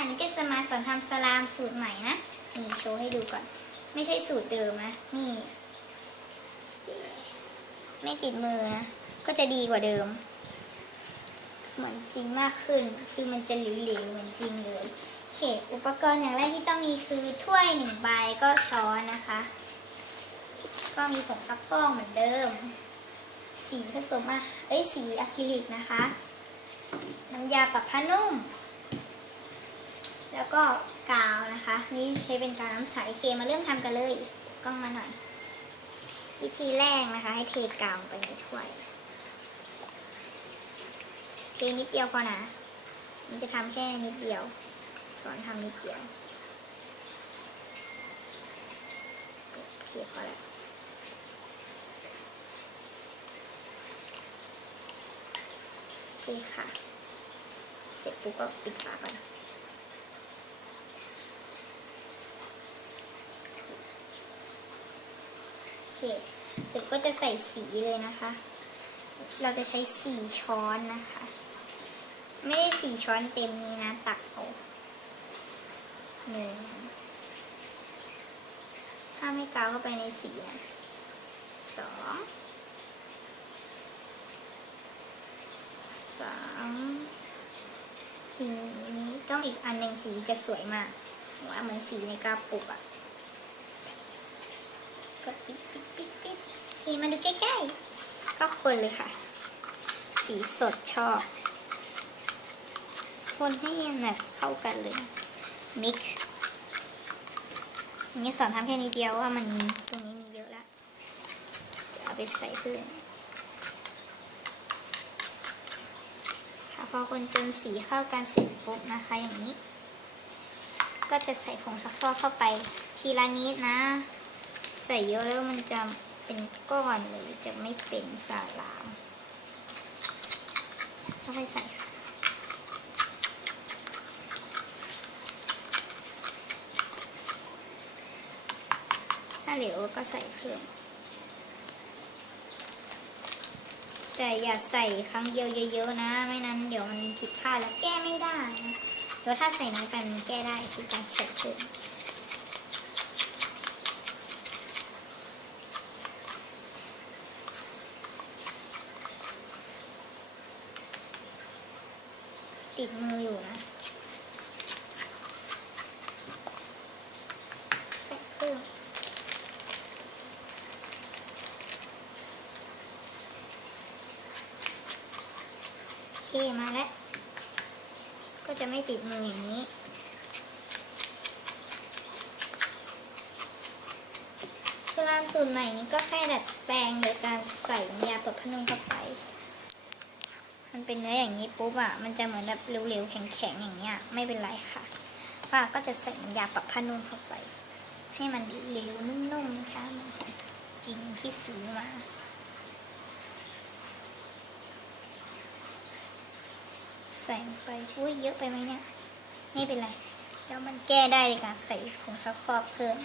ค่ะนี่ก็จะมาสอนทำสลามสูตรใหม่นะ นี่โชว์ให้ดูก่อน ไม่ใช่สูตรเดิมนะ นี่ ไม่ติดมือนะ ก็จะดีกว่าเดิม เหมือนจริงมากขึ้น คือมันจะหลิวๆเหมือนจริงเลยโอเค อุปกรณ์อย่างแรกที่ต้องมีคือถ้วยหนึ่งใบก็ช้อนนะคะ ก็มีผงซักฟอกเหมือนเดิม สีผสมอะเอ้ยสีอะคริลิกนะคะ น้ำยาปรับผ้านุ่ม แล้วก็กาวนะคะ นี่ใช้เป็นกาวน้ำใสเคมาเริ่มทำกันเลยกล้องมาหน่อยวิธีแรกนะคะ ให้เทกาวไปในถ้วยเทนิดเดียวพอนะมันจะทำแค่นิดเดียว สอนทำนิดเดียวเคพอแล้วโอเคค่ะ เสร็จปุ๊บก็ปิดฝาก่อน โอ เคเสร็จก็จะใส่สีเลยนะคะ เราจะใช้สี่ช้อนนะคะ ไม่ได้สี่ช้อนเต็มนี้นะ ตักเอาหนึ่งถ้าไม่กาวเข้าไปในสีสองสามทีนี้ต้องอีกอันหนึ่งสีจะสวยมากว่าเหมือนสีในกระปุกอะก็ปิ๊ดปิด มาดูใกล้ๆ ก็คนเลยค่ะ สีสดชอบ คนให้แบบเข้ากันเลย mix อย่างนี้สอนทำแค่นี้เดียวว่ามันตรงนี้มีเยอะแล้วเอาไปใส่เพิ่มค่ะพอคนจนสีเข้ากันเสร็จปุ๊บนะคะอย่างนี้ ก็จะใส่ผงซักฟอกเข้าไปทีละนิดนะ ใส่เยอะแล้วมันจะ เป็นก้อนหรือจะไม่เป็นสาลามค่อยๆใส่ถ้าเหลวก็ใส่เพิ่ม แต่อย่าใส่ครั้งเดียวเยอะๆนะ ไม่นั้นเดี๋ยวมันผิดพลาดแล้วแก้ไม่ได้นะแล้วถ้าใส่น้อยไปมันแก้ได้คือการใส่เพิ่ม ติดมืออยู่นะเพิ่โอเคมาแล้ว ก็จะไม่ติดมืออย่างนี้สลามสูตรใหม่นี้ก็แค่ดัดแปลงโดยการใส่ยาปรับผ้านุ่มเข้าไป มันเป็นเนื้ออย่างนี้ปุ๊บอะ มันจะเหมือนแบบเหลวๆแข็งๆอย่างเงี้ย ไม่เป็นไรค่ะ ป้าก็จะใส่ยาปรับผ้านุ่มเข้าไป ให้มันเหลวนุ่มๆนะคะจริงที่ซื้อมาใส่ไปอุ้ยเยอะไปไหมเนี่ย ไม่เป็นไรแล้วมันแก้ได้ในการใส่ผงซักฟอกเพิ่ม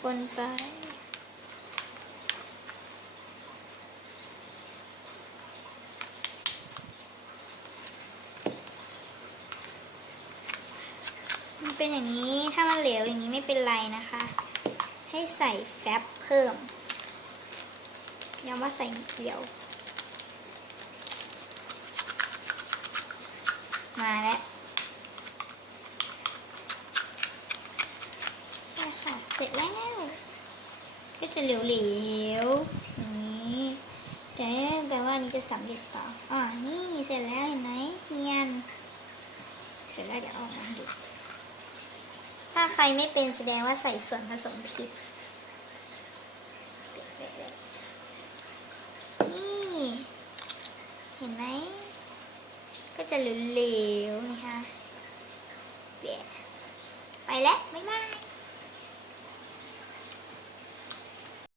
คนไป มันเป็นอย่างนี้ ถ้ามันเหลวอย่างนี้ไม่เป็นไรนะคะ ให้ใส่แฟบเพิ่มย้ำว่าใส่นิดเดียว มาแล้วนี่ค่ะ เสร็จแล้ว ก็จะเหลวๆอย่างนี้แต่แต่ว่านี้จะสำเร็จเปล่าอ่านี่เสร็จแล้วเห็นไหมเนียนเสร็จแล้วเดี๋ยวเอาออกมาดู ถ้าใครไม่เป็นแสดงว่าใส่ส่วนผสมผิด นี่ เห็นไหม ก็จะเหลวๆนะคะ ไปแล้ว บ๊ายบาย